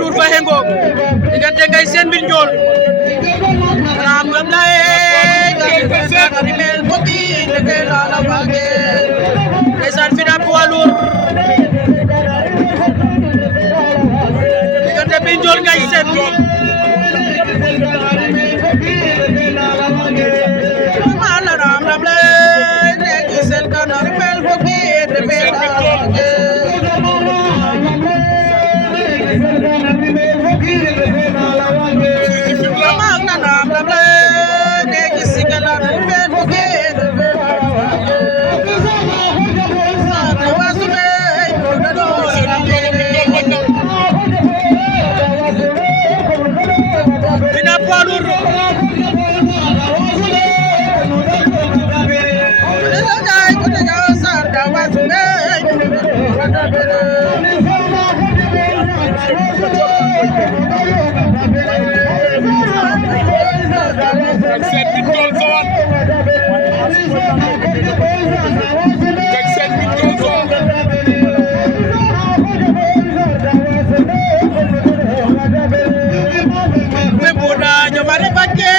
poids lourd fa hengo diggante Ngaye Sène Mbine Ndiol ram ngam laye rimel foki lefe la wage ndeysaan final poids lourd diggante Mbine Ndiol Ngaye Sène ram ngam laye Ngaye Sène kana rimel foki lefe la wage Memona nyamare bakke